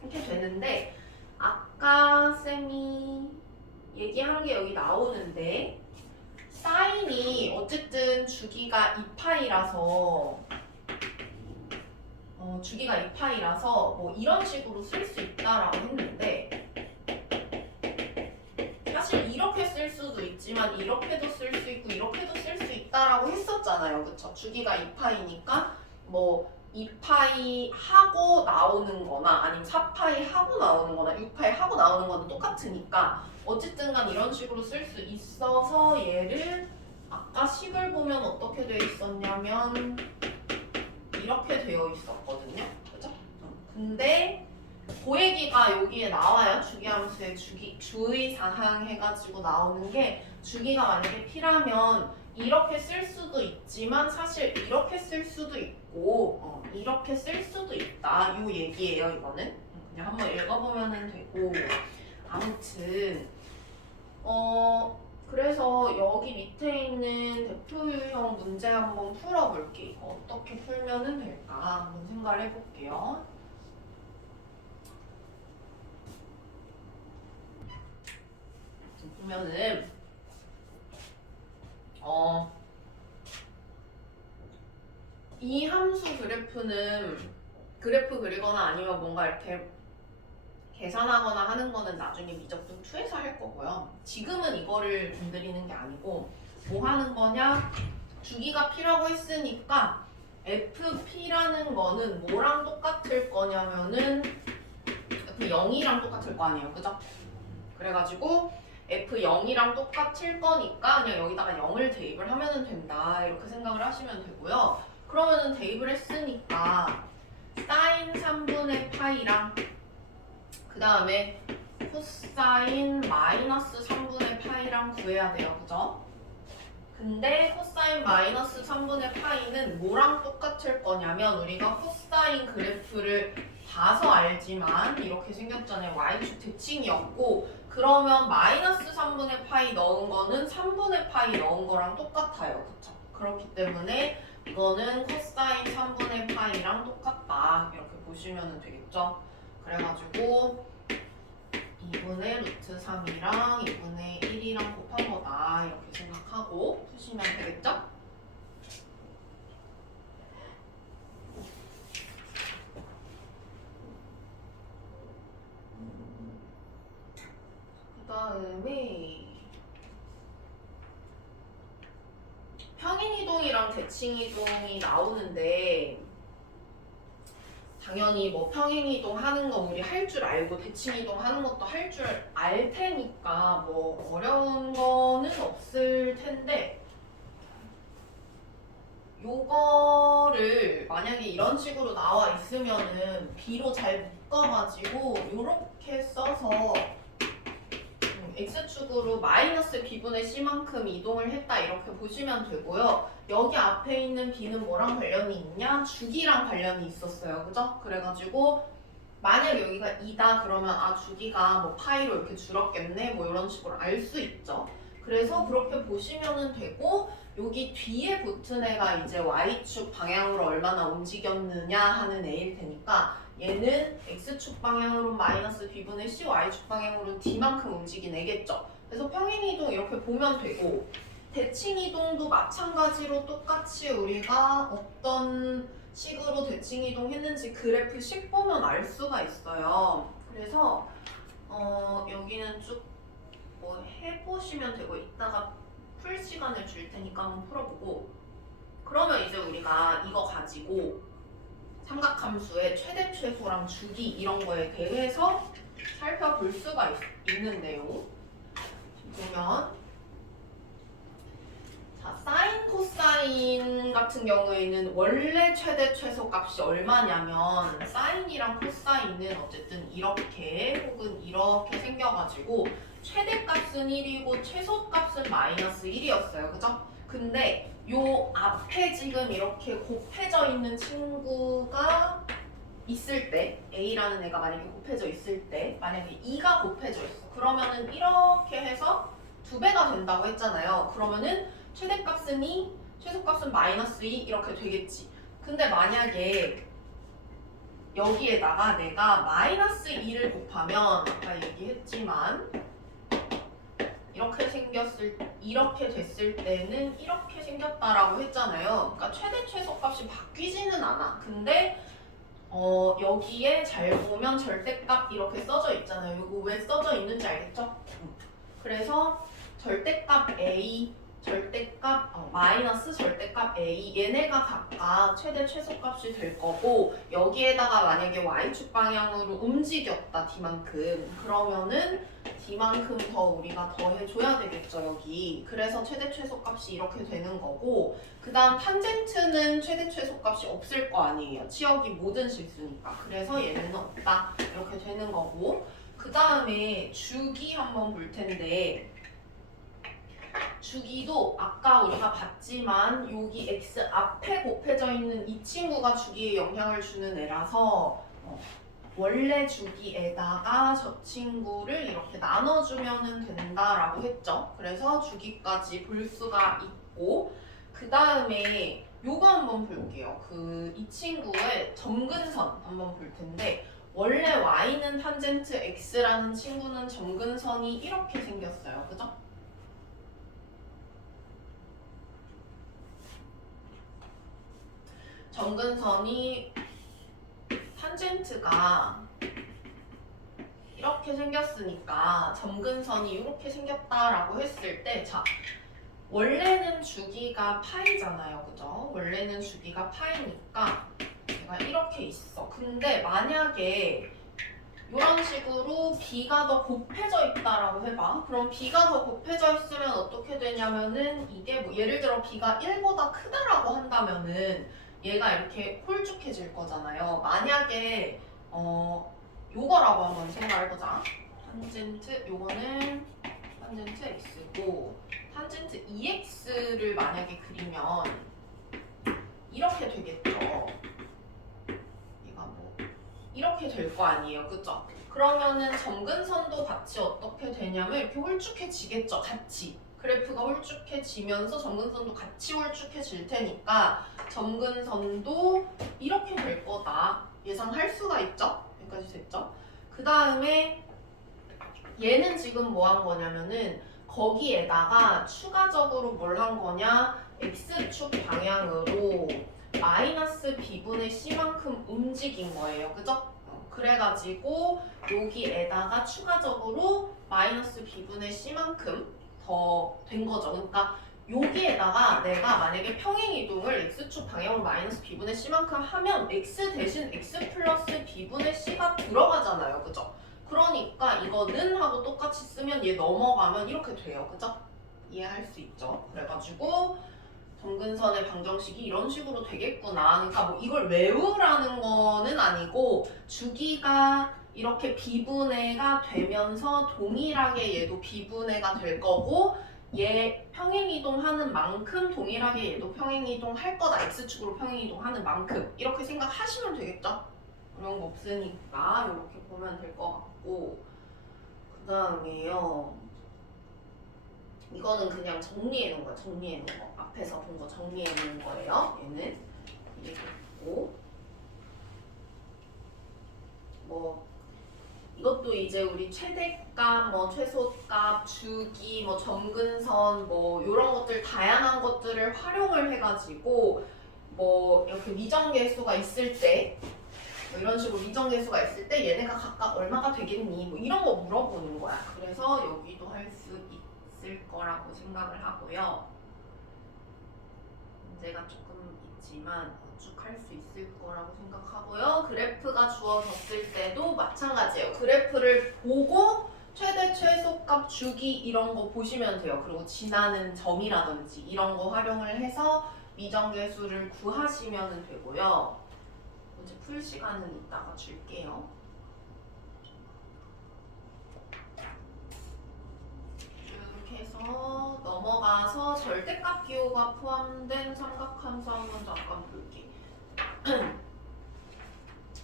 이렇게 되는데 아까 쌤이 얘기한 게 여기 나오는데 사인이 어쨌든 주기가 2파이라서 주기가 2파이라서 뭐 이런 식으로 쓸 수 있다라고 했는데 사실 이렇게 쓸 수도 있지만 이렇게도 쓸 수 있고 이렇게도 쓸 수 있다라고 했었잖아요. 그쵸? 주기가 2파이니까 뭐 2파이 하고 나오는 거나 아니면 4파이 하고 나오는 거나 6파이 하고 나오는 거는 똑같으니까 어쨌든 간 이런 식으로 쓸 수 있어서 얘를 아까 식을 보면 어떻게 되어 있었냐면 이렇게 되어 있었거든요. 그죠? 근데 그 얘기가 여기에 나와요. 주기함수의 주의사항 해가지고 나오는 게 주기가 만약에 p라면 이렇게 쓸 수도 있지만 사실 이렇게 쓸 수도 있고 이렇게 쓸 수도 있다. 요 얘기예요. 이거는 그냥 한번 읽어보면 되고 아무튼 그래서 여기 밑에 있는 대표 유형 문제 한번 풀어볼게. 이거 어떻게 풀면은 될까 한번 생각을 해볼게요. 보면은 이 함수 그래프는 그래프 그리거나 아니면 뭔가 이렇게 계산하거나 하는 거는 나중에 미적분 2에서 할 거고요. 지금은 이거를 건드리는 게 아니고 뭐 하는 거냐? 주기가 p라고 했으니까 fp라는 거는 뭐랑 똑같을 거냐면은 f0이랑 똑같을 거 아니에요. 그죠? 그래가지고 f0이랑 똑같을 거니까 그냥 여기다가 0을 대입을 하면 된다. 이렇게 생각을 하시면 되고요. 그러면은 대입을 했으니까 사인 3분의 파이랑 그 다음에 코사인 마이너스 3분의 파이랑 구해야 돼요. 그죠? 근데 코사인 마이너스 3분의 파이는 뭐랑 똑같을 거냐면 우리가 코사인 그래프를 봐서 알지만 이렇게 생겼잖아요. y축 대칭이었고 그러면 마이너스 3분의 파이 넣은 거는 3분의 파이 넣은 거랑 똑같아요. 그쵸? 그렇기 때문에 이거는 코사인 3분의 파이랑 똑같다. 이렇게 보시면 되겠죠? 그래가지고 2분의 루트 3이랑 2분의 1이랑 곱한 거다. 이렇게 생각하고 푸시면 되겠죠? 그 다음에 평행이동이랑 대칭이동이 나오는데 당연히 뭐 평행이동 하는 거 우리 할 줄 알고 대칭이동 하는 것도 할 줄 알 테니까 뭐 어려운 거는 없을 텐데 요거를 만약에 이런 식으로 나와 있으면은 B로 잘 묶어가지고 요렇게 써서 X축으로 마이너스 B분의 C만큼 이동을 했다 이렇게 보시면 되고요. 여기 앞에 있는 B는 뭐랑 관련이 있냐? 주기랑 관련이 있었어요. 그죠? 그래가지고 만약 여기가 2다 그러면 아 주기가 뭐 파이로 이렇게 줄었겠네 뭐 이런 식으로 알 수 있죠. 그래서 그렇게 보시면 되고 여기 뒤에 붙은 애가 이제 Y축 방향으로 얼마나 움직였느냐 하는 애일 테니까 얘는 X축 방향으로 마이너스 B분의 C, Y축 방향으로 D만큼 움직인 애겠죠. 그래서 평행이동 이렇게 보면 되고 대칭이동도 마찬가지로 똑같이 우리가 어떤 식으로 대칭이동 했는지 그래프 식 보면 알 수가 있어요. 그래서 여기는 쭉 뭐 해보시면 되고 이따가 풀 시간을 줄 테니까 한번 풀어보고 그러면 이제 우리가 이거 가지고 삼각함수의 최대 최소랑 주기 이런 거에 대해서 살펴볼 수가 있는데요. 보면 자 사인 코사인 코사인 같은 경우에는 원래 최대 최소 값이 얼마냐면 사인이랑 코사인은 어쨌든 이렇게 혹은 이렇게 생겨가지고 최대 값은 1이고 최소 값은 마이너스 1이었어요. 그죠? 근데 요 앞에 지금 이렇게 곱해져 있는 친구가 있을 때 A라는 애가 만약에 곱해져 있을 때 만약에 2가 곱해져 있어. 그러면은 이렇게 해서 2배가 된다고 했잖아요. 그러면은 최대값은 2, 최소값은 마이너스 2 이렇게 되겠지. 근데 만약에 여기에다가 내가 마이너스 2를 곱하면 아까 얘기했지만 이렇게 됐을 때는 이렇게 생겼다라고 했잖아요. 그러니까 최대 최소값이 바뀌지는 않아. 근데 여기에 잘 보면 절대값 이렇게 써져 있잖아요. 이거 왜 써져 있는지 알겠죠? 그래서 절대값 A, 마이너스 절대값 A 얘네가 각각 최대 최소값이 될 거고 여기에다가 만약에 Y축 방향으로 움직였다 D만큼 그러면은 D만큼 더 우리가 더해줘야 되겠죠 여기. 그래서 최대 최소값이 이렇게 되는 거고 그 다음 탄젠트는 최대 최소값이 없을 거 아니에요. 치역이 모든 실수니까. 그래서 얘네는 없다 이렇게 되는 거고 그 다음에 주기 한번 볼 텐데 주기도 아까 우리가 봤지만 여기 x 앞에 곱해져 있는 이 친구가 주기에 영향을 주는 애라서 원래 주기에다가 저 친구를 이렇게 나눠주면 된다라고 했죠. 그래서 주기까지 볼 수가 있고 그 다음에 요거 한번 볼게요. 이 친구의 점근선 한번 볼 텐데 원래 y는 탄젠트 x라는 친구는 점근선이 이렇게 생겼어요. 그죠? 점근선이 탄젠트가 이렇게 생겼으니까 점근선이 이렇게 생겼다라고 했을 때 자, 원래는 주기가 파이잖아요. 그죠? 원래는 주기가 파이니까 얘가 이렇게 있어. 근데 만약에 이런 식으로 b가 더 곱해져 있다라고 해봐. 그럼 b가 더 곱해져 있으면 어떻게 되냐면은 이게 뭐 예를 들어 b가 1보다 크다라고 한다면은 얘가 이렇게 홀쭉해질 거잖아요. 만약에 요거라고 한번 생각해보자. 탄젠트 요거는 탄젠트 x고 탄젠트 2x를 만약에 그리면 이렇게 되겠죠. 얘가 뭐 이렇게 될 거 아니에요. 그죠? 그러면은 점근선도 같이 어떻게 되냐면 이렇게 홀쭉해지겠죠. 같이. 그래프가 홀쭉해지면서 점근선도 같이 홀쭉해질 테니까 점근선도 이렇게 될 거다. 예상할 수가 있죠? 여기까지 됐죠? 그 다음에 얘는 지금 뭐 한 거냐면은 거기에다가 추가적으로 뭘 한 거냐 x축 방향으로 마이너스 b분의 c만큼 움직인 거예요. 그죠? 그래가지고 여기에다가 추가적으로 마이너스 b분의 c만큼 더 된 거죠. 그러니까 여기에다가 내가 만약에 평행이동을 x축 방향으로 마이너스 b분의 c만큼 하면 x 대신 x 플러스 b분의 c가 들어가잖아요. 그죠? 그러니까 이거는 하고 똑같이 쓰면 얘 넘어가면 이렇게 돼요. 그죠? 이해할 수 있죠? 그래가지고 점근선의 방정식이 이런 식으로 되겠구나. 그러니까 뭐 이걸 외우라는 거는 아니고 주기가 이렇게 비분해가 되면서 동일하게 얘도 비분해가 될 거고 얘 평행이동하는 만큼 동일하게 얘도 평행이동할 거다. x축으로 평행이동하는 만큼 이렇게 생각하시면 되겠죠? 어려운 거 없으니까 이렇게 보면 될 것 같고 그 다음에요 이거는 그냥 정리해 놓은 거야. 정리해 놓은 거. 앞에서 본 거 정리해 놓은 거예요. 얘는 이렇게 있고 뭐 이것도 이제 우리 최대값, 뭐 최소값, 주기, 뭐 점근선 뭐 이런 것들 다양한 것들을 활용을 해가지고 뭐 이렇게 미정계수가 있을 때 뭐 이런 식으로 미정계수가 있을 때 얘네가 각각 얼마가 되겠니? 뭐 이런 거 물어보는 거야. 그래서 여기도 할 수 있을 거라고 생각을 하고요. 문제가 조금 있지만 쭉 할 수 있을 거라고 생각하고요. 그래프가 주어졌을 때도 마찬가지예요. 그래프를 보고 최대 최소값 주기 이런 거 보시면 돼요. 그리고 지나는 점이라든지 이런 거 활용을 해서 미정계수를 구하시면 되고요. 이제 풀 시간은 이따가 줄게요. 이렇게 해서 넘어가서 절대값 기호가 포함된 삼각함수 한번 잠깐 볼게.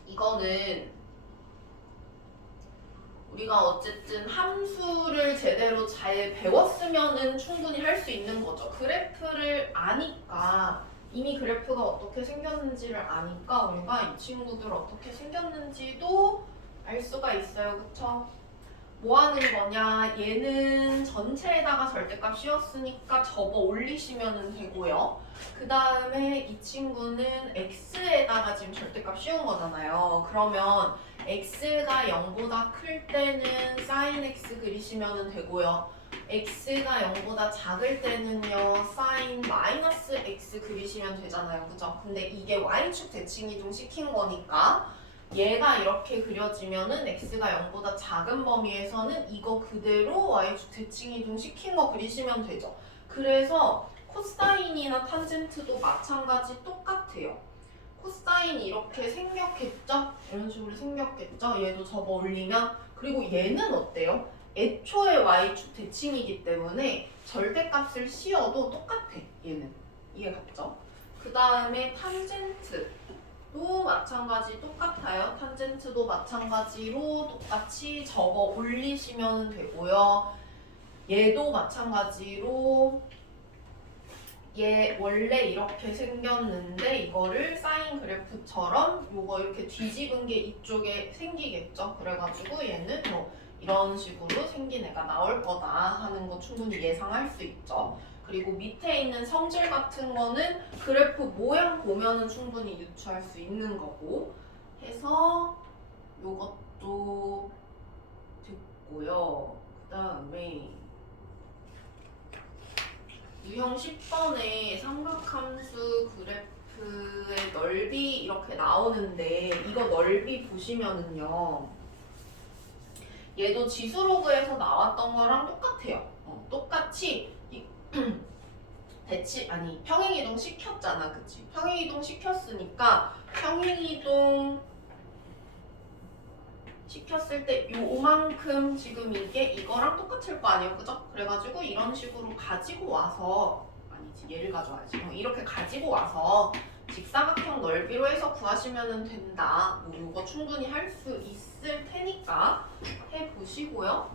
이거는 우리가 어쨌든 함수를 제대로 잘 배웠으면은 충분히 할 수 있는 거죠. 그래프를 아니까 이미 그래프가 어떻게 생겼는지를 아니까 우리가 이 친구들 어떻게 생겼는지도 알 수가 있어요. 그쵸? 뭐 하는 거냐? 얘는 전체에다가 절대값 씌웠으니까 접어 올리시면 되고요. 그 다음에 이 친구는 x에다가 지금 절대값 씌운 거잖아요. 그러면 x가 0보다 클 때는 sin x 그리시면 되고요. x가 0보다 작을 때는요 sin 마이너스 x 그리시면 되잖아요. 그죠? 근데 이게 y축 대칭 이동 시킨 거니까 얘가 이렇게 그려지면은 x가 0보다 작은 범위에서는 이거 그대로 y축 대칭 이동 시킨 거 그리시면 되죠. 그래서 코사인이나 탄젠트도 마찬가지 똑같아요. 코사인이 이렇게 생겼겠죠? 이런 식으로 생겼겠죠? 얘도 접어 올리면. 그리고 얘는 어때요? 애초에 y축 대칭이기 때문에 절대값을 씌워도 똑같아. 얘는. 이해 갔죠? 그 다음에 탄젠트도 마찬가지 똑같아요. 탄젠트도 마찬가지로 똑같이 접어 올리시면 되고요. 얘도 마찬가지로 얘 원래 이렇게 생겼는데 이거를 사인 그래프처럼 요거 이렇게 뒤집은 게 이쪽에 생기겠죠. 그래가지고 얘는 뭐 이런 식으로 생긴 애가 나올 거다 하는 거 충분히 예상할 수 있죠. 그리고 밑에 있는 성질 같은 거는 그래프 모양 보면은 충분히 유추할 수 있는 거고 해서 요것도 됐고요. 그 다음에 유형 10번에 삼각함수 그래프의 넓이 이렇게 나오는데 이거 넓이 보시면은요 얘도 지수로그에서 나왔던 거랑 똑같아요. 똑같이 평행이동 시켰잖아. 그치? 평행이동 시켰으니까 평행이동 시켰을 때 요만큼 지금 이게 이거랑 똑같을 거 아니에요. 그죠? 그래가지고 이런 식으로 가지고 와서 아니지 얘를 가져와야지. 이렇게 가지고 와서 직사각형 넓이로 해서 구하시면 된다. 뭐 이거 충분히 할 수 있을 테니까 해보시고요.